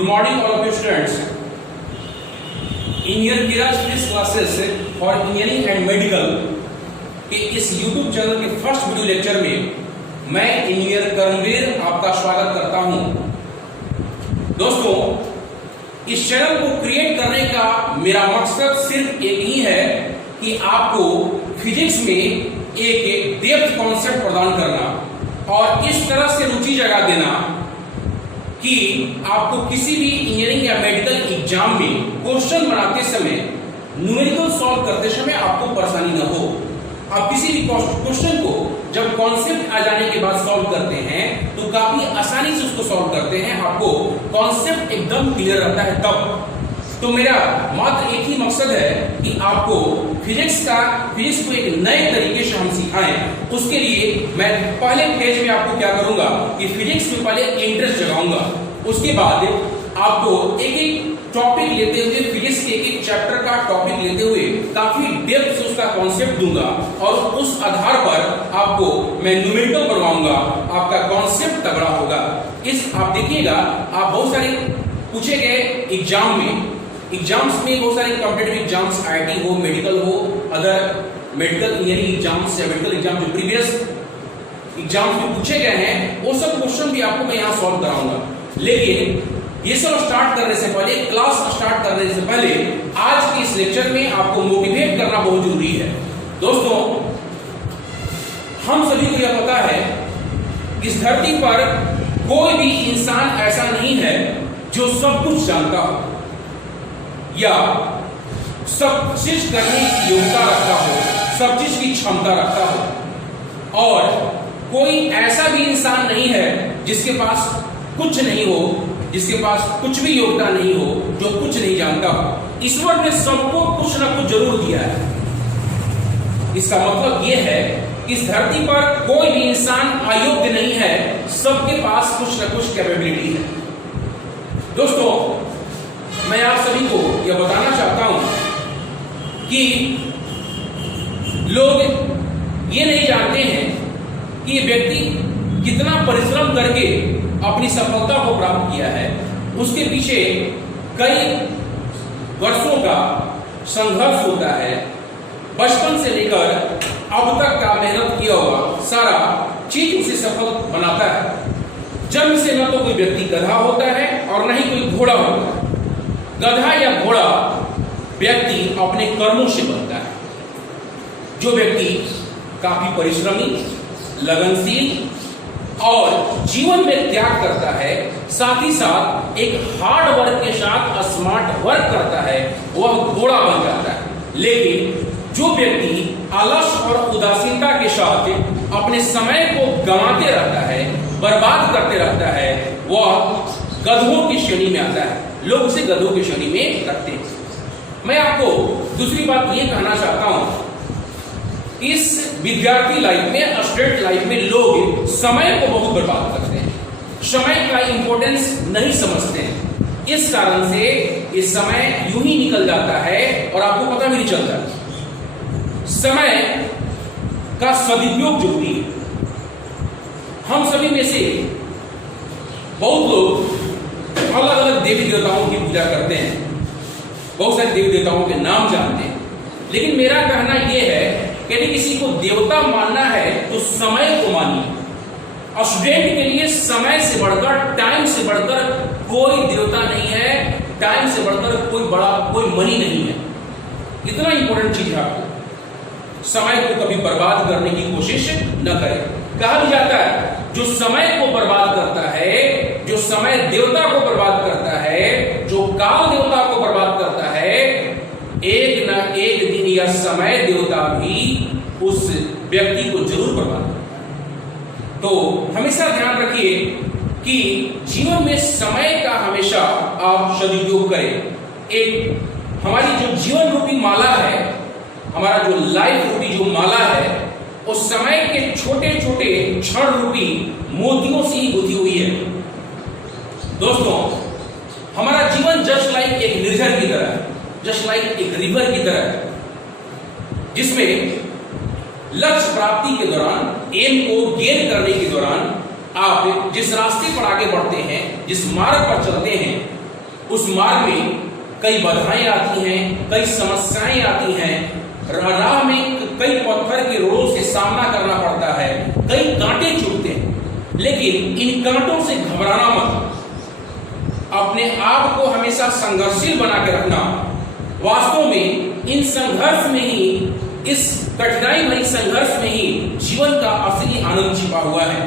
Good morning all of you students. In your Kiraj Physics classes for engineering and medical के इस YouTube channel के first video lecture में मैं engineer कर्मवीर आपका स्वागत करता हूं। दोस्तों, इस चैनल को क्रिएट करने का मेरा मकसद सिर्फ एक ही है कि आपको फिजिक्स में एक डेप्थ कॉन्सेप्ट प्रदान करना और इस तरह से रुचि जगा देना कि आपको किसी भी इंजीनियरिंग या मेडिकल एग्जाम में क्वेश्चन बनाते समय, न्यूमेरिकल सॉल्व करते समय आपको परेशानी न हो। आप किसी भी क्वेश्चन को जब कॉन्सेप्ट आ जाने के बाद सॉल्व करते हैं तो काफी आसानी से उसको सॉल्व करते हैं, आपको कॉन्सेप्ट एकदम क्लियर रहता है तब। तो मेरा मात्र एक ही मकसद है कि आपको फिजिक्स को एक नए तरीके से हम सिखाएं। उसके लिए मैं पहले पेज में आपको क्या करूंगा कि फिजिक्स में पहले इंटरेस्ट जगाऊंगा, उसके बाद आपको एक एक टॉपिक लेते हुए, फिजिक्स के एक चैप्टर का टॉपिक लेते हुए काफी डेप्थ से उसका कॉन्सेप्ट दूंगा और उस आधार पर आपको मैं न्यूमेरिकल बनवाऊंगा। आपका कॉन्सेप्ट तगड़ा होगा। आप देखिएगा, आप बहुत सारे पूछे गए एग्जाम्स में बहुत सारे कॉम्पिटिटिव एग्जाम्स, आईआईटी हो, मेडिकल हो, अदर मेडिकल इंजीनियरिंग एग्जाम्स या मेडिकल एग्जाम जो प्रीवियस एग्जाम्स में पूछे गए हैं, वो सब क्वेश्चन भी आपको मैं यहाँ सॉल्व कराऊंगा। लेकिन ये सब स्टार्ट करने से पहले, क्लास स्टार्ट करने से पहले आज के इस लेक्चर में आपको मोटिवेट करना बहुत जरूरी है। दोस्तों, हम सभी को यह पता है इस धरती पर कोई भी इंसान ऐसा नहीं है जो सब कुछ जानता हो या सब चीज करने की योग्यता रखता हो, सब चीज की क्षमता रखता हो, और कोई ऐसा भी इंसान नहीं है जिसके पास कुछ नहीं हो, जिसके पास कुछ भी योग्यता नहीं हो, जो कुछ नहीं जानता हो। ईश्वर ने सबको कुछ ना कुछ जरूर दिया है। इसका मतलब यह है कि इस धरती पर कोई भी इंसान अयोग्य नहीं है, सबके पास कुछ ना कुछ कैपेबिलिटी है। दोस्तों, मैं आप सभी को यह बताना चाहता हूं कि लोग ये नहीं जानते हैं कि ये व्यक्ति कितना परिश्रम करके अपनी सफलता को प्राप्त किया है। उसके पीछे कई वर्षों का संघर्ष होता है। बचपन से लेकर अब तक का मेहनत किया हुआ सारा चीज उसे सफल बनाता है। जन्म से न तो कोई व्यक्ति गधा होता है और न ही कोई घोड़ा होता है। गधा या घोड़ा व्यक्ति अपने कर्मों से बनता है। जो व्यक्ति काफी परिश्रमी, लगनशील और जीवन में त्याग करता है, साथ ही साथ एक हार्ड वर्क के साथ स्मार्ट वर्क करता है, वह घोड़ा बन जाता है। लेकिन जो व्यक्ति आलस और उदासीनता के साथ अपने समय को गंवाते रहता है, बर्बाद करते रहता है, वह गधों की श्रेणी में आता है। लोग उसे गधों की श्रेणी में रखते हैं। मैं आपको दूसरी बात यह कहना चाहता हूं, इस विद्यार्थी लाइफ में, स्टूडेंट लाइफ में लोग समय को बहुत बर्बाद करते हैं, समय का इंपॉर्टेंस नहीं समझते हैं। इस कारण से इस समय यूं ही निकल जाता है और आपको पता भी नहीं चलता। समय का सदुपयोग जरूरी है। हम सभी में से बहुत लोग अलग अलग देवी देवताओं की पूजा करते हैं, बहुत सारे देवी देवताओं के नाम जानते हैं, लेकिन मेरा कहना यह है कि यदि किसी को देवता मानना है तो समय को मानिए। स्टूडेंट के लिए समय से बढ़कर, टाइम से बढ़कर कोई देवता नहीं है, टाइम से बढ़कर कोई मनी नहीं है। इतना इंपॉर्टेंट चीज है। आपको समय को कभी बर्बाद करने की कोशिश न करें। कहा भी जाता है जो समय को बर्बाद करता है, जो समय देवता को बर्बाद करता है, जो काल देवता को बर्बाद करता है, एक न एक दिन यह समय देवता भी उस व्यक्ति को जरूर बर्बाद करता है। तो हमेशा ध्यान रखिए कि जीवन में समय का हमेशा आप सदुपयोग करें। एक हमारी जो जीवन रूपी माला है, हमारा जो लाइफ रूपी जो माला है, उस समय के छोटे छोटे क्षण रूपी मोतियों से ही गुथी हुई है। दोस्तों, हमारा जीवन जस्ट लाइक एक निर्झर की तरह है, जस्ट लाइक एक रिवर की तरह है, जिसमें लक्ष्य प्राप्ति के दौरान, एम को गेन करने के दौरान आप जिस रास्ते पर आगे बढ़ते हैं, जिस मार्ग पर चलते हैं, उस मार्ग में कई बाधाएं आती हैं, कई समस्याएं आती हैं, राह में कई पत्थर के रोड़ों से सामना करना पड़ता है, कई कांटे चुभते हैं। लेकिन इन कांटों से घबराना मत, अपने आप को हमेशा संघर्षशील बना के रखना। वास्तव में इन संघर्ष में ही, इस कठिनाई भरी संघर्ष में ही जीवन का असली आनंद छिपा हुआ है।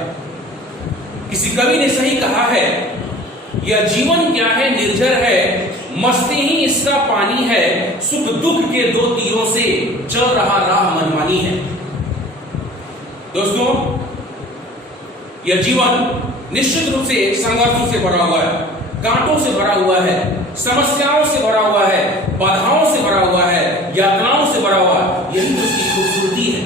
किसी कवि ने सही कहा है, यह जीवन क्या है निर्झर है, मस्ती ही इसका पानी है, सुख दुख के दो तीरों से चल रहा राह मनमानी है। दोस्तों, यह जीवन निश्चित रूप से संघर्षों से भरा हुआ है, कांटों से भरा हुआ है, समस्याओं से भरा हुआ है, बाधाओं से भरा हुआ है, यातनाओं से भरा हुआ है। यही तो उसकी खूबसूरती है।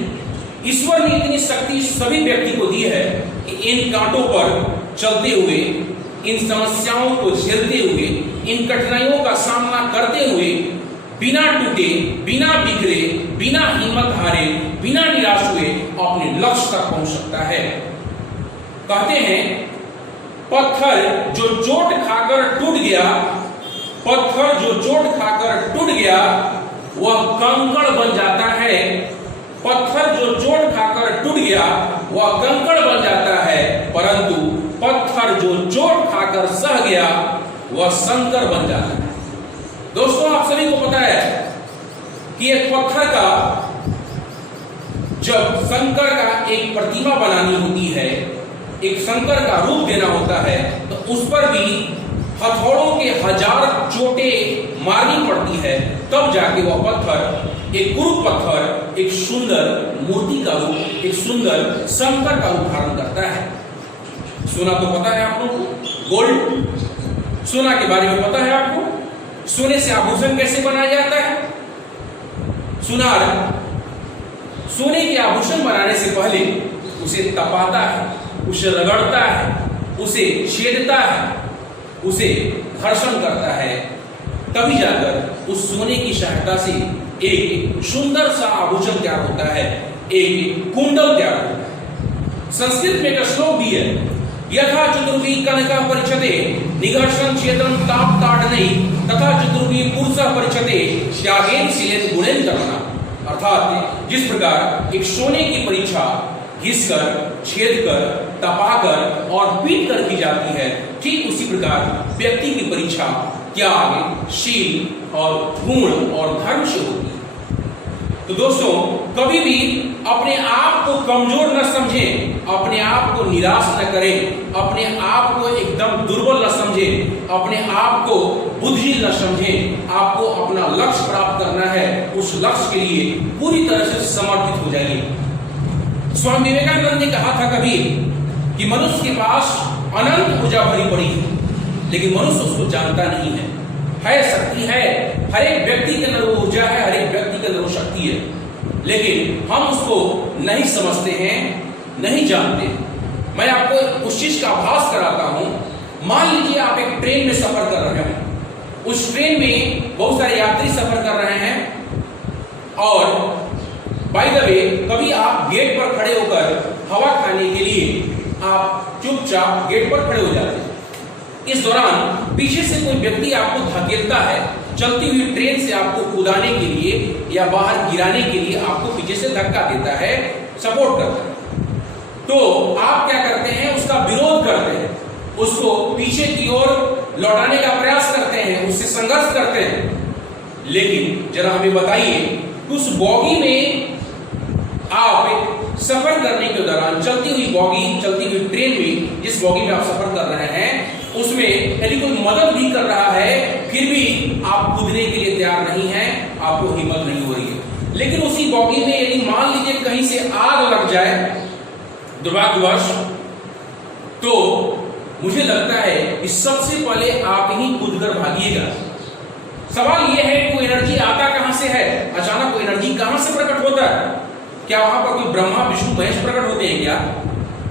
ईश्वर ने इतनी शक्ति सभी व्यक्ति को दी है कि इन कांटों पर चलते हुए, इन समस्याओं को झेलते हुए, इन कठिनाइयों का सामना करते हुए, बिना टूटे, बिना बिखरे, बिना हिम्मत हारे, बिना निराश हुए अपने लक्ष्य तक पहुंच सकता है। कहते हैं, पत्थर जो चोट खाकर टूट गया, पत्थर जो चोट खाकर टूट गया, वह कंकड़ बन जाता है। पत्थर जो चोट खाकर टूट गया, वह कंकड़ बन जाता है, परंतु पत्थर जो चोट खाकर सह गया, वह संकर बन जाता है। दोस्तों, आप सभी को पता है कि एक पत्थर का जब शंकर का एक प्रतिमा बनानी होती है, एक शंकर का रूप देना होता है, तो उस पर भी हथौड़ों के 1000 चोटें मारनी पड़ती है, तब जाके वह पत्थर, एक कुरूप पत्थर, एक सुंदर मूर्ति का रूप, एक सुंदर शंकर का रूप धारण करता है। सोना तो पता है आप लोगों को, गोल्ड, सोना के बारे में पता है आपको। सोने से आभूषण कैसे बनाया जाता है? सुनार सोने के आभूषण बनाने से पहले उसे तपाता है, उसे रगड़ता है, उसे छेदता है, उसे घर्षण करता है, तभी जाकर उस सोने की सहायता से एक सुंदर सा आभूषण तैयार होता है, एक कुंडल तैयार होता है। संस्कृत में एक श्लोक भी है, यथा चतुर्वी कनका परिचते निघर्षण छेदन ताप ताड़नई तथा चतुर्वी पुरुष परिचते त्यागेन शीलेन गुणेन कर्मणा। अर्थात जिस प्रकार एक सोने की परीक्षा घिसकर, छेदकर, तपाकर और पीट कर की जाती है, ठीक उसी प्रकार व्यक्ति की परीक्षा त्याग, शील और गुण और धर्म से होती है। तो दोस्तों, कभी भी अपने आप को कमजोर न समझें, अपने आप को निराश न करें, अपने आप को एकदम दुर्बल न समझें, अपने आप को बुद्धिहीन न समझें। आपको अपना लक्ष्य प्राप्त करना है, उस लक्ष्य के लिए पूरी तरह से समर्पित हो जाइए। स्वामी विवेकानंद ने कहा था कभी कि मनुष्य के पास अनंत ऊर्जा भरी पड़ी है, लेकिन मनुष्य उसको जानता नहीं है। शक्ति है, हर एक व्यक्ति के अंदर वो ऊर्जा है, हर एक व्यक्ति के अंदर वो शक्ति है, लेकिन हम उसको नहीं समझते हैं, नहीं जानते। मैं आपको उस चीज का आभास कराता हूं। मान लीजिए आप एक ट्रेन में सफर कर रहे हैं, उस ट्रेन में बहुत सारे यात्री सफर कर रहे हैं और बाय द वे कभी आप गेट पर खड़े होकर हवा खाने के लिए आप चुपचाप गेट पर खड़े हो जाते हैं। इस दौरान पीछे से कोई व्यक्ति आपको धकेलता है, चलती हुई ट्रेन से आपको कूदाने के लिए या बाहर गिराने के लिए आपको पीछे से धक्का देता है, सपोर्ट करता है। तो आप क्या करते हैं? उसका विरोध करते हैं, उसको पीछे की ओर लौटाने का प्रयास करते हैं, उससे संघर्ष करते हैं। लेकिन जरा हमें बताइए, उस बॉगी में आप सफर करने के दौरान, चलती हुई बॉगी, चलती हुई ट्रेन में जिस बॉगी में आप सफर कर रहे हैं, उसमें यदि कोई मदद भी कर रहा है, फिर भी आप कूदने के लिए तैयार नहीं हैं, आपको हिम्मत नहीं हो रही है। लेकिन उसी बॉगी में यदि मान लीजिए कहीं से आग लग जाए दुर्भाग्यवश, तो मुझे लगता है कि सबसे पहले आप ही कूदकर भागिएगा। सवाल यह है कि वो एनर्जी आता कहां से है? अचानक वो एनर्जी कहां से प्रकट होता है? क्या वहां पर कोई ब्रह्मा विष्णु महेश प्रकट होते हैं क्या?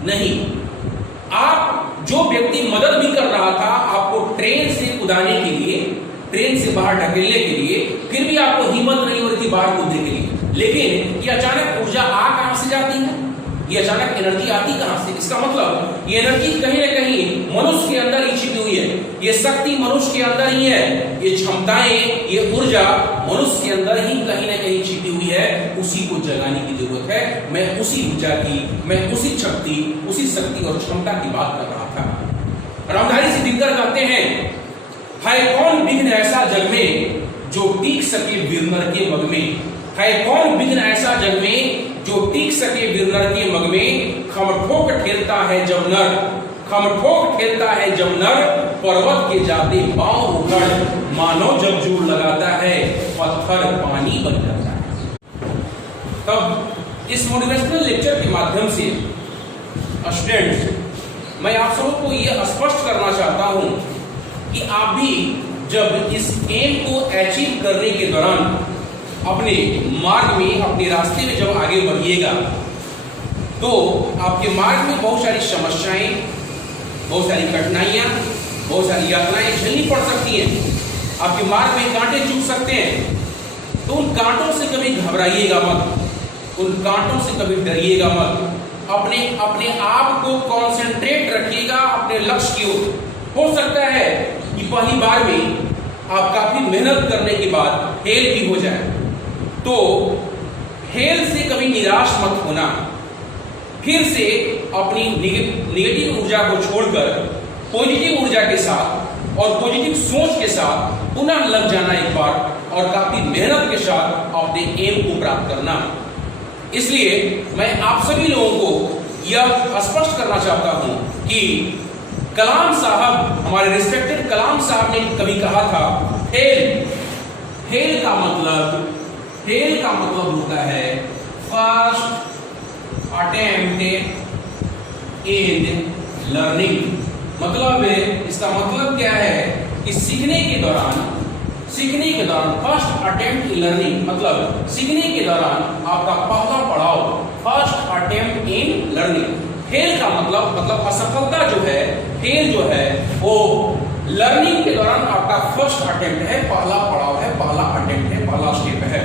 नहीं। आप जो व्यक्ति मदद भी कर रहा था आपको ट्रेन से कूदाने के लिए, ट्रेन से बाहर ढकेलने के लिए, फिर भी आपको हिम्मत नहीं हो रही थी बाहर कूदने के लिए, लेकिन ये अचानक ऊर्जा आ कहां से जाती है? ये अचानक एनर्जी आती कहां से? इसका मतलब ये एनर्जी कहीं ना कहीं मनुष्य के अंदर ही छिपी हुई है, ये शक्ति मनुष्य के अंदर ही है, ये क्षमताएं, ये ऊर्जा मनुष्य के अंदर ही कहीं ना कहीं छिपी हुई है। उसी को जगाने की जरूरत है। मैं उसी ऊर्जा की, मैं उसी शक्ति और क्षमता की बात कर रहा था। रामधारी सिंह दिनकर कहते हैं, है कौन विघ्न ऐसा जग में जो टीक सके वीर नर के मग में, है कौन विघ्न ऐसा जग में जो टीक सके वीर नर के मग में, खमठोक ठेलता है जब नर, खमठोक ठेलता है जब नर, पर्वत के जाते पांव उखड़, मानव जब जोर लगाता है पत्थर पानी बन जाता है। तब इस मोटिवेशनल लेक्चर के माध्यम से स्टूडेंट्स, मैं आप सबको यह स्पष्ट करना चाहता हूं कि आप भी जब इस एम को अचीव करने के दौरान अपने मार्ग में, अपने रास्ते में जब आगे बढ़िएगा तो आपके मार्ग में बहुत सारी समस्याएं, बहुत सारी कठिनाइयां, बहुत सारी यातनाएं झेलनी पड़ सकती हैं। आपके मार्ग में कांटे चुभ सकते हैं, तो उन कांटों से कभी घबराइएगा मत, उन कांटों से कभी डरिएगा मत। अपने आप को कॉन्सेंट्रेट रखिएगा अपने लक्ष्य की ओर। हो सकता है कि पहली बार में आप काफी मेहनत करने के बाद फेल भी हो जाए, तो फेल से कभी निराश मत होना। फिर से अपनी निगेटिव ऊर्जा को छोड़कर पॉजिटिव ऊर्जा के साथ और पॉजिटिव सोच के साथ पुनः लग जाना एक बार, और काफी मेहनत के साथ अपने एम को प्राप्त करना। इसलिए मैं आप सभी लोगों को यह स्पष्ट करना चाहता हूं कि कलाम साहब, हमारे रिस्पेक्टेड कलाम साहब ने कभी कहा था, फेल का मतलब होता है फर्स्ट अटेम्प्ट इन लर्निंग। मतलब इसका मतलब क्या है कि सीखने के दौरान फर्स्ट अटेम्प्ट इन लर्निंग, मतलब सीखने के दौरान आपका पहला पड़ाव first attempt in learning. Fail का मतलब असफलता जो है, फेल जो है वो लर्निंग के दौरान आपका फर्स्ट अटेम्प्ट है, पहला पड़ाव है, पहला अटेम्प्ट है, पहला स्टेप है।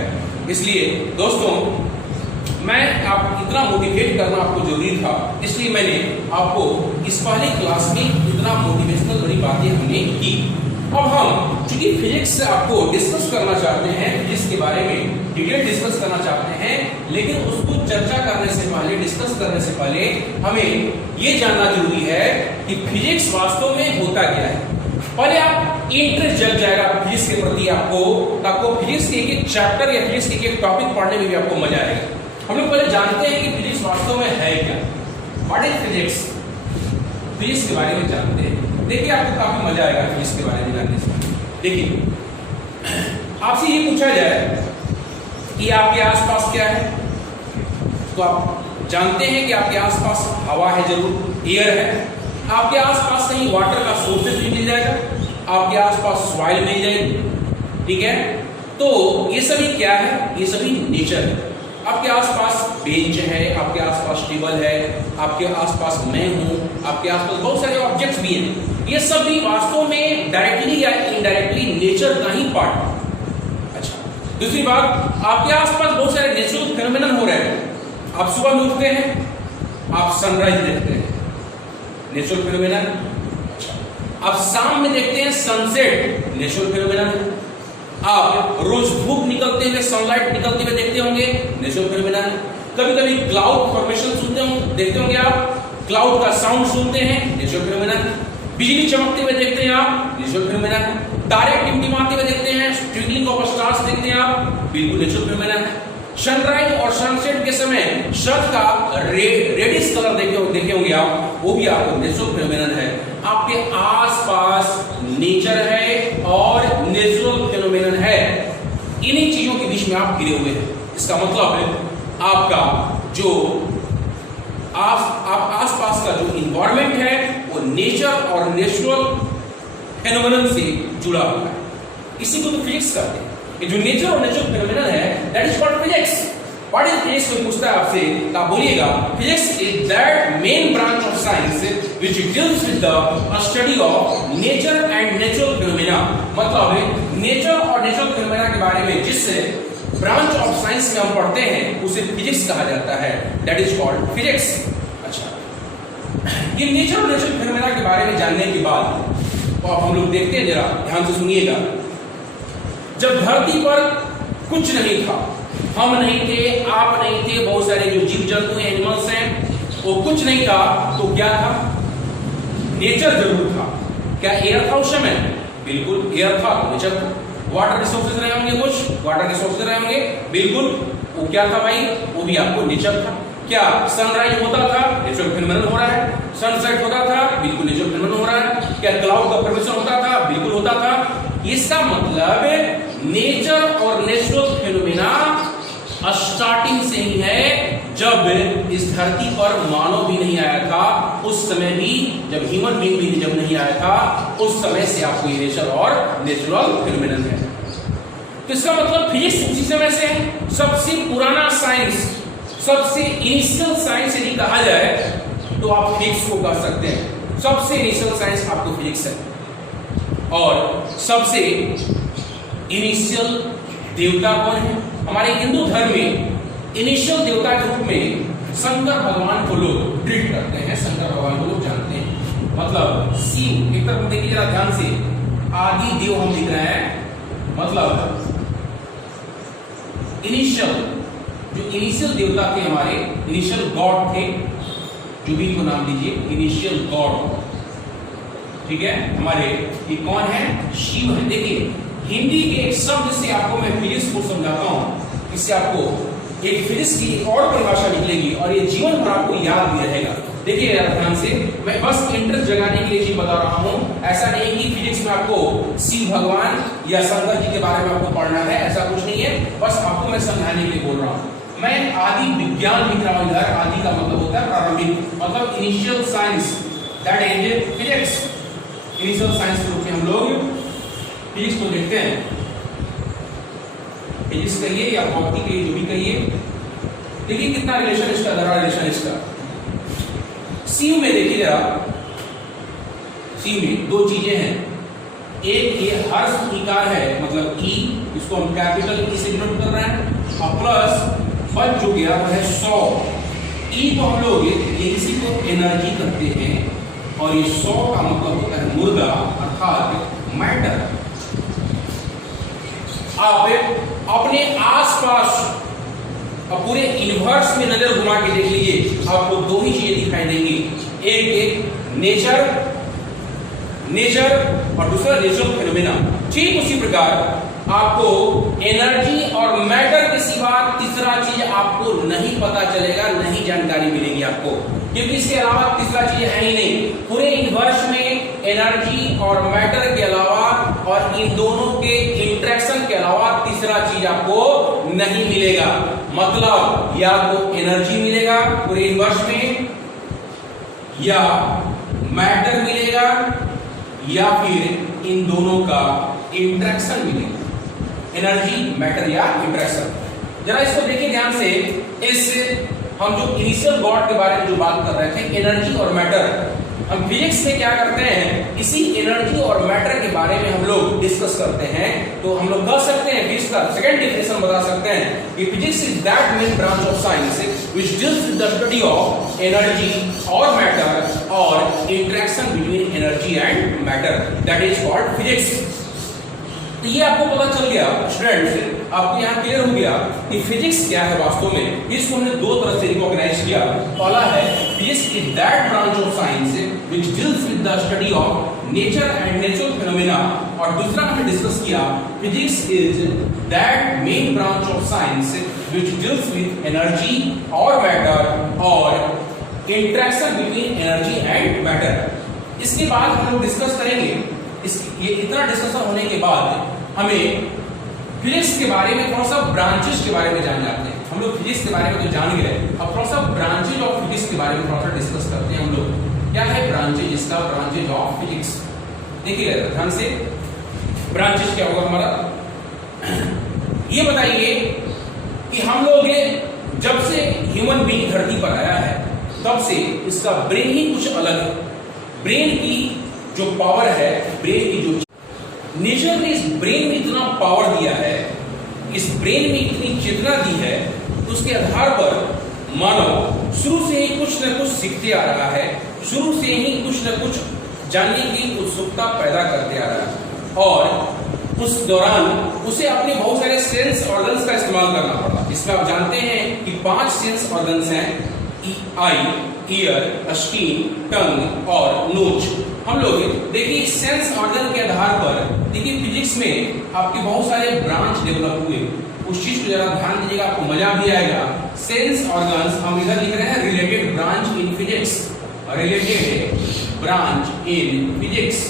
इसलिए दोस्तों, मैं आप इतना मोटिवेट करना आपको जरूरी था, इसलिए मैंने आपको इस पहले क्लास में इतना मोटिवेशनल बड़ी बातें हमने की। अब हम चूंकि फिजिक्स से आपको डिस्कस करना चाहते हैं, फिजिक्स के बारे में डिटेल डिस्कस करना चाहते हैं, लेकिन उसको चर्चा करने से पहले, डिस्कस करने से पहले हमें ये जानना जरूरी है कि फिजिक्स वास्तव में होता क्या है। पहले आप इंटरेस्ट जग जाएगा फिजिक्स के प्रति, आपको फिजिक्स के एक चैप्टर या फिजिक्स के एक टॉपिक पढ़ने में भी आपको मजा आएगा। हम लोग पहले जानते हैं कि फिजिक्स वास्तव में है क्या, व्हाट इज फिजिक्स। फिजिक्स के बारे में जानते हैं, देखिए आपको काफी मजा आएगा फिजिक्स के बारे में जानने से। देखिए, आपसे ये पूछा जाए कि आपके आसपास क्या है, तो आप जानते हैं कि आपके आसपास हवा है, जरूर एयर है। आपके आसपास कहीं वाटर का सोर्सेज भी मिल जाएगा, आपके आसपास सॉइल मिल जाएगी, ठीक है। तो ये सभी क्या है? ये सभी नेचर है। आपके आसपास बेंच है, आपके आसपास टेबल है, आपके आसपास मैं हूं, आपके आसपास बहुत सारे ऑब्जेक्ट्स भी हैं। ये सभी वास्तव में डायरेक्टली या इनडायरेक्टली नेचर का ही पार्ट है। अच्छा, दूसरी बात, आपके आसपास बहुत सारे नेचुरल फेनोमेनन हो रहे हैं। आप सुबह में उठते हैं, आप सनराइज देखते हैं, नेचुरल फेनोमेनन। अच्छा, आप शाम में देखते हैं सनसेट, नेचुरल फेनोमेनन। आप रोज धूप निकलते हुए, सनलाइट निकलते हुए देखते होंगे, नेचुरल फेनोमेनन। कभी कभी क्लाउड फॉर्मेशन देखते होंगे आप, क्लाउड का साउंड सुनते हैं, नेचुरल फेनोमेनन। बिजली चमकते हुए देखते हैं आप, नेचुरल फेनोमेनन। तारे टिमटिमाते हुए देखते हैं, ट्विंकलिंग ऑफ स्टार्स देखते हैं आप, बिल्कुल नेचुरल फेनोमेनन है। सनराइज और सनसेट के समय शर्ट का रेडिश कलर देखे होंगे आप, वो भी आपको नेचुरल फेनोमेनन है। आपके आसपास नेचर है और नेचुरल फेनोमेनन है, इन्हीं चीजों के बीच में आप घिरे हुए हैं। इसका मतलब है आपका जो आप आसपास का जो इन्वायरमेंट है वो नेचर और नेचुरल फेनोमेनन से जुड़ा हुआ है। इसी को तो फिजिक्स कहते हैं। जो नेचर और नेचुरल फेनोमेनन है, that is called physics. What is physics कोई पूछता है आपसे तो आप बोलिएगा physics is that main branch of science which deals with the study of nature and natural phenomena. मतलब नेचर और नेचुरल फिनोमेना के बारे में जिस ब्रांच ऑफ साइंस में हम पढ़ते हैं उसे फिजिक्स कहा जाता है, दैट इज कॉल्ड फिजिक्स। अच्छा, ये नेचर और नेचुरल फिनोमेना के बारे में जानने के बाद तो अब हम लोग देखते हैं, जरा ध्यान से सुनिएगा। जब धरती पर कुछ नहीं था, हम नहीं थे, आप नहीं थे, बहुत सारे जो जीव जंतु एनिमल्स हैं, वो कुछ नहीं था, तो क्या था? नेचर जरूर था। क्या एयर था उस समय? बिल्कुल एयर था, नेचर था। वाटर रिसोर्सेज रहे होंगे, कुछ वाटर रिसोर्सेज रहे होंगे, बिल्कुल वो क्या था भाई? वो भी आपको नेचर था। क्या सनराइज होता था? नेचुरल फिनोमेनन हो रहा है। सनसेट होता था? बिल्कुल नेचुरल फिनोमेनन हो रहा है। क्या क्लाउड का फॉर्मेशन होता था? बिल्कुल होता था। इसका मतलब नेचर और नेचुरल फिनोमेना स्टार्टिंग से ही है। जब इस धरती पर मानव भी नहीं आया था, उस समय भी, जब ह्यूमन बीइंग भी जब नहीं आया था, उस समय से आपको ये नेचर और नेचुरल फिनोमेनन है। तो इसका मतलब फिजिक्स उसी समय से है। सबसे पुराना साइंस, सबसे इनिशियल साइंस यदि कहा जाए तो आप फिजिक्स को कह सकते हैं। सबसे इनिशियल साइंस आपको फिजिक्स है। और सबसे इनिशियल देवता कौन है? हमारे हिंदू धर्म में इनिशियल देवता के रूप में शंकर भगवान को लोग ट्रीट करते हैं, शंकर भगवान को लोग जानते हैं। मतलब शिव, एक तरफ देखिए जरा ध्यान से, आदि देव हम लिख रहे हैं। मतलब इनिशियल, जो इनिशियल देवता थे हमारे, इनिशियल गॉड थे, जो भी को नाम दीजिए, इनिशियल गॉड, ठीक है, हमारे ये कौन है? शिव है। देखिए हिंदी के एक शब्द से आपको मैं फिजिक्स को समझाता हूं, इससे आपको एक फिजिक्स की और परिभाषा निकलेगी और ये जीवन भर आपको याद भी रहेगा। देखिए ध्यान से, मैं बस इंटरेस्ट जगाने के लिए चीज बता रहा हूं। ऐसा नहीं कि फिजिक्स में आपको शिव भगवान या शंकर जी के बारे में आपको पढ़ना है, ऐसा कुछ नहीं है। बस आपको मैं समझाने के लिए बोल रहा हूं। मैं आदि विज्ञान लिख रहा हूं इधर। आदि का मतलब होता है प्रारंभिक, मतलब initial science, that is physics. Initial science के रूप में हम लोग फिजिक्स को देखते हैं। फिजिक्स कहिए या भौतिक कहिए, जो भी कहिए। देखिए कितना रिलेशन इसका, गहरा रिलेशन इसका। शिव में देखिए जरा, शिव में दो चीजें हैं। एक ये हर्ष इकार है, मतलब ई, इसको हम कैपिटल ई से डिनोट कर रहे हैं, और प्लस बच जो गया वो है 100। ई को हम लोग ये इसी को एनर्जी करते हैं, और ये 100 का मतलब होता है मुर्दा, अर्थात मैटर। आप अपने आसपास पूरे यूनिवर्स में नजर घुमा के देख लीजिए, आपको दो ही चीजें दिखाई देंगी। एक नेचर और दूसरा नेचुरल फिनोमेना। ठीक उसी प्रकार आपको एनर्जी और मैटर के सिवा तीसरा चीज आपको नहीं पता चलेगा, नहीं जानकारी मिलेगी आपको, क्योंकि इसके अलावा तीसरा चीज है ही नहीं। पूरे यूनिवर्स में एनर्जी और मैटर के अलावा और इन दोनों के इंटरेक्शन के अलावा तीसरा चीज आपको नहीं मिलेगा। मतलब या तो एनर्जी मिलेगा पूरे यूनिवर्स में, या मैटर मिलेगा, या फिर इन दोनों का इंटरेक्शन मिलेगा। एनर्जी, मैटर या इंटरेक्शन। जरा इसको देखिए ध्यान से। इस हम जो इनिशियल गॉड के बारे में जो बात कर रहे थे, एनर्जी और मैटर, हम फिजिक्स में क्या करते हैं, इसी एनर्जी और मैटर के बारे में हम लोग डिस्कस करते हैं। तो हम लोग कह सकते हैं, फिजिक्स का सेकंड डेफिनेशन बता सकते हैं कि physics is that main branch of science which deals with the study of energy और मैटर और interaction between energy and matter, that is called physics. तो ये आपको पता चल गया स्टूडेंट्स, आपको यहाँ क्लियर हो गया कि फिजिक्स क्या है वास्तव में। इसको हमने दो तरह से रिकॉग्नाइज किया। पहला है physics is that branch of science which deals with the study of nature and natural phenomena, और दूसरा हमने डिस्कस किया physics is that main branch of science which deals with energy और मैटर और interaction between energy and matter. इसके बाद हम लोग डिस्कस करेंगे। ये इतना डिस्कशन होने के बाद हमें फिजिक्स के बारे में थोड़ा सा ब्रांचेस के बारे में जान जाते हैं। हम लोग फिजिक्स के बारे में तो जान गए, अब थोड़ा सा ब्रांचेज ऑफ फिजिक्स के बारे में थोड़ा सा डिस्कस करते हैं हम लोग। क्या है ब्रांचेज, इसका ब्रांचेज ऑफ फिजिक्स। देखिए ध्यान से, ब्रांचेज क्या होगा हमारा, ये बताइए कि हम लोग जब से ह्यूमन बीइंग धरती पर आया है तब से इसका ब्रेन ही कुछ अलग है। ब्रेन की जो पावर है, ब्रेन की जो नेचर ने इस ब्रेन में इतना पावर दिया है, इस ब्रेन में इतनी चेतना दी है, उसके आधार पर मानव शुरू से ही कुछ न कुछ सीखते आ रहा है, शुरू से ही कुछ न कुछ जानने की उत्सुकता पैदा करते आ रहा है और उस दौरान उसे अपने बहुत सारे सेंस ऑर्गन्स का इस्तेमाल करना पड़ा। इसमें आप जानते हैं कि 5 सेंस ऑर्गन्स हैं, आई, ईयर, स्किन, टंग और नोज। हम लोग देखिए सेंस ऑर्गन के आधार पर, देखिए फिजिक्स में आपके बहुत सारे ब्रांच डेवलप हुए, उस चीज को जरा ध्यान दीजिएगा, आपको मजा भी आएगा। सेंस ऑर्गन्स हम इधर लिख रहे हैं related branch in physics, related branch in physics.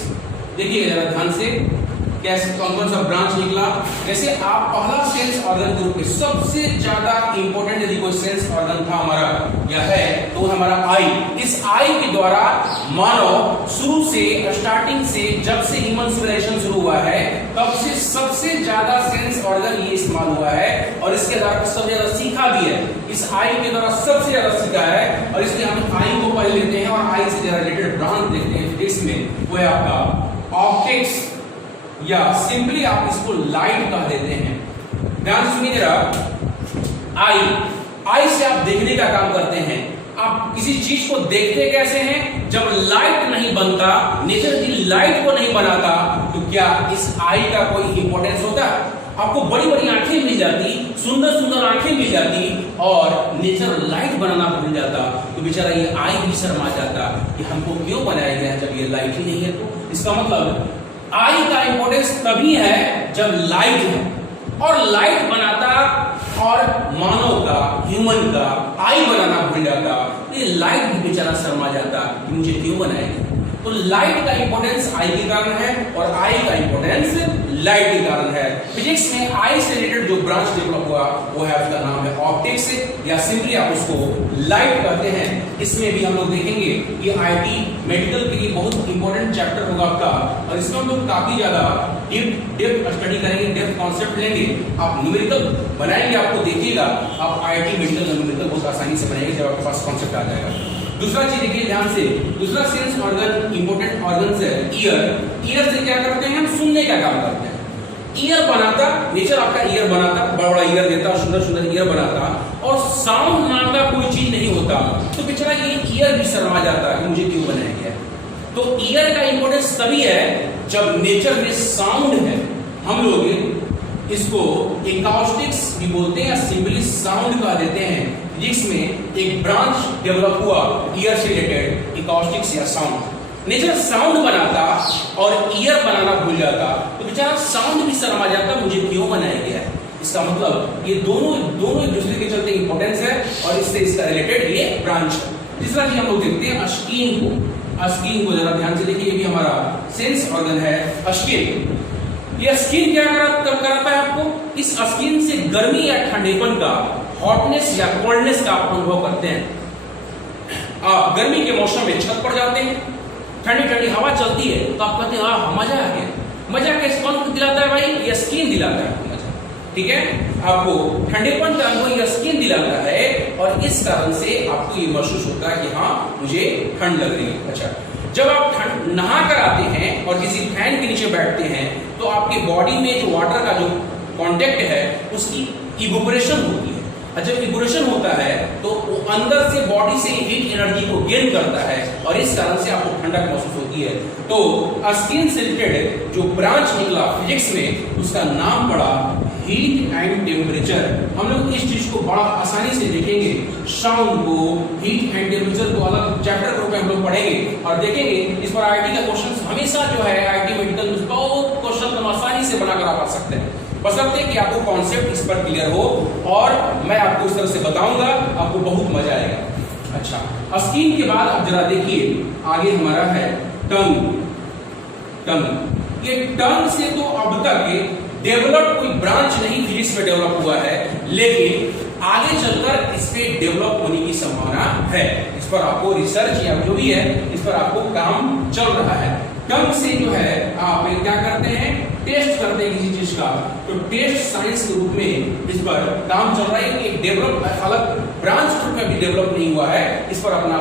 देखिए जरा ध्यान से कैसे कौन सा ब्रांच निकला। जैसे आप पहला सेंस ऑर्गन ग्रुप में सबसे ज्यादा इंपॉर्टेंट यदि कोई सेंस ऑर्गन था हमारा या है तो हमारा आई। इस आई के द्वारा मानव शुरू से, स्टार्टिंग से, जब से ह्यूमन सिविलाइजेशन शुरू हुआ है तब से सबसे ज्यादा सेंस ऑर्गन ये इस्तेमाल हुआ है और इसके द्वारा सबसे ज्यादा सीखा भी है। इस आई के द्वारा सबसे ज्यादा सीखा है और इसलिए हम आई को पहले लेते हैं और आई से रिलेटेड ब्रांच देखते हैं फिजिक्स में, वो है आपका ऑप्टिक्स या सिंपली आप इसको लाइट कह देते हैं। ध्यान सुनिए जरा, आई से आप देखने का काम करते हैं। आप किसी चीज को देखते कैसे हैं? जब लाइट नहीं बनता, नेचर की लाइट को नहीं बनाता तो क्या इस आई का कोई इंपॉर्टेंस होता? आपको बड़ी बड़ी आंखें मिल जाती, सुंदर सुंदर आंखें मिल जाती और नेचर लाइट बनाना भूल जाता तो बेचारा ये आई भी शर्मा जाता कि हमको क्यों बनाया गया जब ये लाइट ही नहीं है। तो इसका मतलब आई का इंपॉर्टेंस तभी है जब लाइट है और लाइट बनाता और मानव का, ह्यूमन का आई बनाना भूल जाता तो ये लाइट भी बेचारा शर्मा जाता कि मुझे क्यों बनाया गया। तो लाइट का इंपॉर्टेंस आई के कारण है और आई का इंपॉर्टेंस लाइट के कारण है। फिजिक्स में आई से रिलेटेड जो ब्रांच डेवलप हुआ वो है, उसका नाम है ऑप्टिक्स या सिंपली आप उसको लाइट कहते हैं। इसमें भी हम लोग देखेंगे कि आईटी मेडिकल के लिए बहुत इंपॉर्टेंट चैप्टर होगा आपका और इसमें हम लोग काफी ज्यादा डेप्थ स्टडी करेंगे, डेप्थ कॉन्सेप्ट लेंगे। आप न्यूमेरिकल बनाएंगे, आपको देखिएगा आप आईटी मेडिकल न्यूमेरिकल बहुत आसानी से बनाएंगे जब आपके पास कॉन्सेप्ट आ जाएगा। दूसरा चीज देखिए ध्यान से, दूसरा सेंस ऑर्गन इंपॉर्टेंट ऑर्गन है ईयर। ईयर से क्या करते हैं? हम सुनने का काम करते हैं। ईयर बनाता, नेचर आपका ईयर बनाता, बड़ा बड़ा ईयर देता, सुंदर सुंदर ईयर बनाता और साउंड नाम का कोई चीज नहीं होता तो बेचारा ये ईयर भी शर्मा जाता कि मुझे क्यों बनाया गया। तो ईयर का इंपॉर्टेंस तभी है जब नेचर में साउंड है। हम लोग इसको एकॉस्टिक्स भी बोलते हैं या सिंपली साउंड कह देते हैं। जिसमें एक ब्रांच डेवलप हुआ ईयर से रिलेटेड, एकॉस्टिक्स या साउंड। नेचर साउंड बनाता और ईयर बनाना भूल जाता तो बेचारा साउंड भी शर्मा जाता मुझे क्यों बनाया गया है। इसका मतलब ये दोनों एक दूसरे के चलते इंपॉर्टेंस है और इससे इसका रिलेटेड ये ब्रांच है। तीसरा चीज हम लोग देखते हैं स्किन को। स्किन को जरा ध्यान से देखिए, ये भी हमारा सेंस ऑर्गन है स्किन। ये स्किन क्या कराता है आपको? इस स्किन से गर्मी या ठंडेपन का, हॉटनेस या कोल्डनेस का आप अनुभव करते हैं। आप गर्मी के मौसम में छत पर जाते हैं, ठंडी ठंडी हवा चलती है तो आप कहते हैं हाँ मजा आ गया। मजा कैसे कौन दिलाता है भाई? ये स्किन दिलाता है आपको मजा, ठीक है। आपको ठंडेपन का अनुभव ये स्किन दिलाता है और इस कारण से आपको ये महसूस होता है कि हाँ मुझे ठंड लग रही है। अच्छा, जब आप नहा कर आते हैं और किसी फैन के नीचे बैठते हैं तो आपके बॉडी में जो वाटर का जो कांटेक्ट है उसकी इवोपरेशन होती है और जब इवोपरेशन होता है तो वो अंदर से बॉडी से हीट एनर्जी को गेन करता है और इस कारण से आपको ठंडक महसूस होती है। तो स्किन से रिलेटेड जो ब्रांच निकला फिजिक्स में उसका नाम पड़ा हीट एंड टेम्परेचर। हम लोग इस चीज को बड़ा आसानी से देखेंगे, साउंड को, हीट एंड टेम्परेचर को अलग चैप्टर के रूप में हम लोग पढ़ेंगे और देखेंगे। इस पर आईटी का क्वेश्चन हमेशा जो है आईटी मेडिकल में बहुत क्वेश्चन हम आसानी से बनाकर आप पा सकते हैं, बशर्ते कि आपको कॉन्सेप्ट इस पर क्लियर हो और मैं आपको इस तरह से बताऊंगा, आपको बहुत मजा आएगा। अच्छा, स्किन के बाद आप जरा देखिए आगे हमारा है टंग। टंग, ये टंग से तो अब तक डेवलप कोई ब्रांच नहीं फिजिक्स में डेवलप हुआ है, लेकिन आगे चलकर इस पे डेवलप होने की संभावना है। इस पर आपको रिसर्च या जो भी है इस पर आपको काम चल रहा है। टंग से जो है आप क्या करते हैं? टेस्ट करते हैं किसी चीज का, तो टेस्ट साइंस के रूप में इस पर काम चल रहा है। एक डेवलप अलग ब्रांच रूप में भी डेवलप नहीं हुआ है, इस पर अपना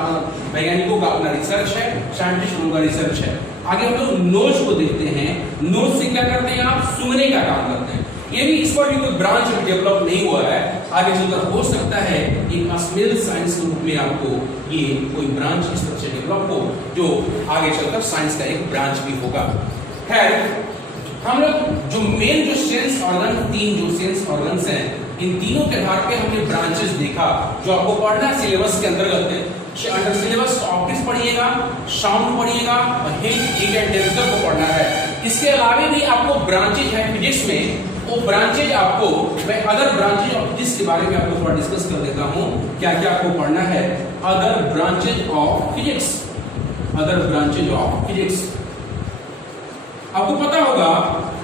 वैज्ञानिकों का अपना रिसर्च है, साइंटिस्ट लोगों का रिसर्च है। आगे हम लोग नोज को देखते हैं। नोज से क्या करते हैं आप, सूंघने का काम करते हैं। ये भी इस पर भी कोई ब्रांच डेवलप नहीं हुआ है, आगे चलकर हो सकता है एक स्मेल साइंस के रूप में आपको ये कोई ब्रांच इस तरह से डेवलप हो, जो आगे चलकर साइंस का एक ब्रांच भी होगा। खैर, हम लोग जो मेन जो सेंस ऑर्गन, तीन जो सेंस ऑर्गन्स हैं, इन तीनों के आधार पे हमने ब्रांचेस देखा जो आपको पढ़ना है सिलेबस के अंतर्गत है। अंडर सिलेबस ऑप्टिक्स पढ़िएगा, साउंड पढ़िएगा और हिंट एंड टेंसर को पढ़ना है। इसके अलावा भी आपको ब्रांचेज है फिजिक्स में, वो ब्रांचेज आपको मैं अदर ब्रांचेज ऑफ फिजिक्स के बारे में आपको थोड़ा डिस्कस कर देता हूं, क्या क्या आपको पढ़ना है। Other branches of physics, other branches of physics. आपको पता होगा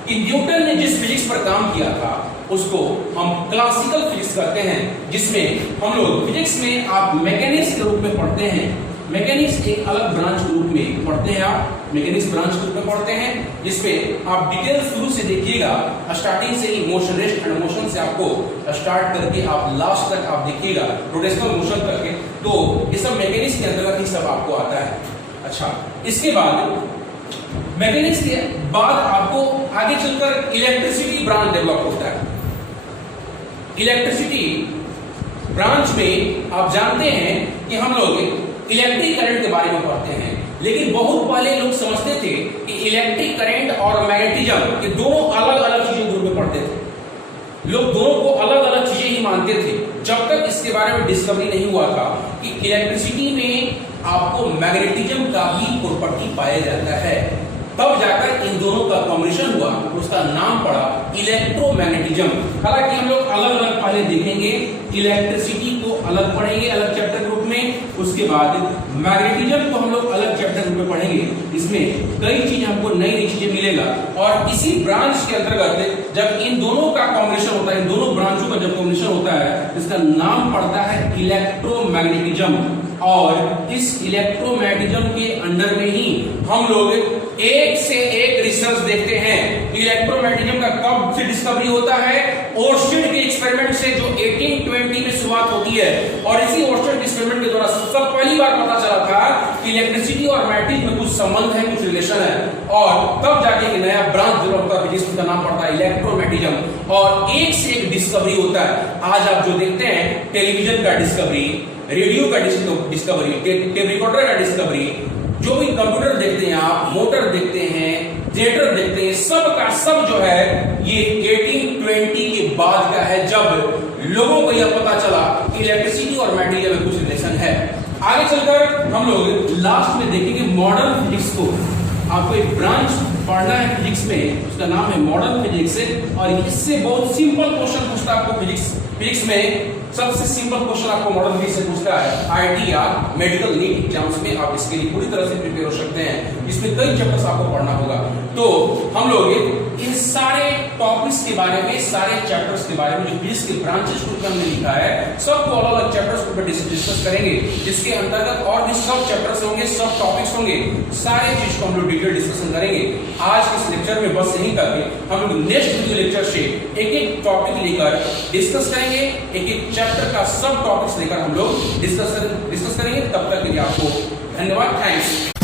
कि न्यूटन ने जिस फिजिक्स पर काम किया था उसको हम क्लासिकल फिजिक्स कहते हैं, जिसमें हम लोग फिजिक्स में आप मैकेनिक्स के रूप में पढ़ते हैं। मैकेनिक्स एक अलग ब्रांच के रूप में पढ़ते हैं, आप मैकेनिक्स ब्रांच के रूप में पढ़ते हैं, जिसमें आप डिटेल शुरू से देखिएगा, स्टार्टिंग से ही मोशन, रेस्ट एंड मोशन से आपको स्टार्ट करके आप लास्ट तक आप देखिएगा रोटेशनल मोशन करके, तो ये सब मैकेनिक्स के अंतर्गत ही सब आपको आता है। अच्छा, इसके बाद मैकेनिक्स के बाद आपको आगे चलकर इलेक्ट्रिसिटी ब्रांच डेवलप होता है। इलेक्ट्रिसिटी ब्रांच में आप जानते हैं कि हम लोग इलेक्ट्रिक करंट के बारे में पढ़ते हैं, लेकिन बहुत पहले लोग समझते थे कि इलेक्ट्रिक करंट और मैग्नेटिज्म ये दोनों अलग अलग चीजों के रूप में पढ़ते थे। लोग दोनों को अलग अलग चीजें ही मानते थे, जब तक इसके बारे में डिस्कवरी नहीं हुआ था कि इलेक्ट्रिसिटी में आपको मैग्नेटिज्म का भी प्रॉपर्टी पाया जाता है। तब जाकर इन दोनों का कॉम्बिनेशन हुआ, उसका नाम पड़ा इलेक्ट्रोमैग्नेटिज्म। हालांकि हम लोग अलग अलग पहले देखेंगे, इलेक्ट्रिसिटी को अलग पढ़ेंगे अलग चैप्टर ग्रुप में, उसके बाद मैग्नेटिज्म को हम लोग अलग चैप्टर ग्रुप में पढ़ेंगे। इसमें कई चीज हमको नई नई चीजें मिलेगा, और इसी ब्रांच के अंतर्गत जब इन दोनों का कॉम्बिनेशन होता है, इन दोनों ब्रांचों का जब कॉम्बिनेशन होता है, इसका नाम पड़ता है इलेक्ट्रोमैग्नेटिज्म। और इस इलेक्ट्रोमैग्नेटिज्म के अंडर में ही हम लोग एक से एक रिसर्च देखते हैं। इलेक्ट्रोमैग्नेटिज्म का कब से डिस्कवरी होता है, ओर्स्टेड के एक्सपेरिमेंट से, जो 1820 में शुरुआत होती है। और इसी ओर्स्टेड एक्सपेरिमेंट के द्वारा सब पहली बार पता चला था कि इलेक्ट्रिसिटी और मैग्नेटिज्म में कुछ संबंध है, कुछ रिलेशन है, और तब जाके एक नया ब्रांच डेवलप होता है जिसका नाम पड़ता है इलेक्ट्रोमैग्नेटिज्म। और एक से एक डिस्कवरी होता है। आज आप जो देखते हैं, टेलीविजन का डिस्कवरी, रेडियो का डिस्कवरी, टेप रिकॉर्डर का डिस्कवरी, जो भी कंप्यूटर देखते हैं आप, मोटर देखते हैं, जनरेटर देखते हैं, सब का सब जो है ये 1820 के बाद का है, जब लोगों को यह पता चला कि इलेक्ट्रिसिटी और मैग्नेटिज्म में कुछ रिलेशन है। आगे चलकर हम लोग लास्ट में देखेंगे मॉडर्न फिजिक्स को। आपको एक ब्रांच पढ़ना है फिजिक्स में, उसका नाम है मॉडर्न फिजिक्स, और इससे बहुत सिंपल क्वेश्चन पूछता है आपको फिजिक्स में। सबसे सिंपल क्वेश्चन आपको मॉडर्न फिजिक्स से पूछता है आईआईटी या मेडिकल नीट एग्जाम्स में, आप इसके लिए पूरी तरह से प्रिपेयर हो सकते हैं। इसमें कई चैप्टर्स आपको पढ़ना होगा। तो हम लोग इन सारे टॉपिक्स के बारे में, सारे चैप्टर्स के बारे में जो फिजिक्स के ब्रांचेस को हमने लिखा है, सबको अलग अलग चैप्टर्स को डिस्कस करेंगे, जिसके अंतर्गत और भी सब चैप्टर्स होंगे, सब टॉपिक्स होंगे, सारे चीज को हम लोग डिटेल डिस्कशन करेंगे। आज इस लेक्चर में बस यही करके हम लोग नेक्स्ट वीडियो लेक्चर से एक एक टॉपिक लेकर डिस्कस करेंगे, एक एक चैप्टर का सब टॉपिक्स लेकर हम लोग डिस्कस करेंगे। तब तक के लिए आपको धन्यवाद, थैंक्स।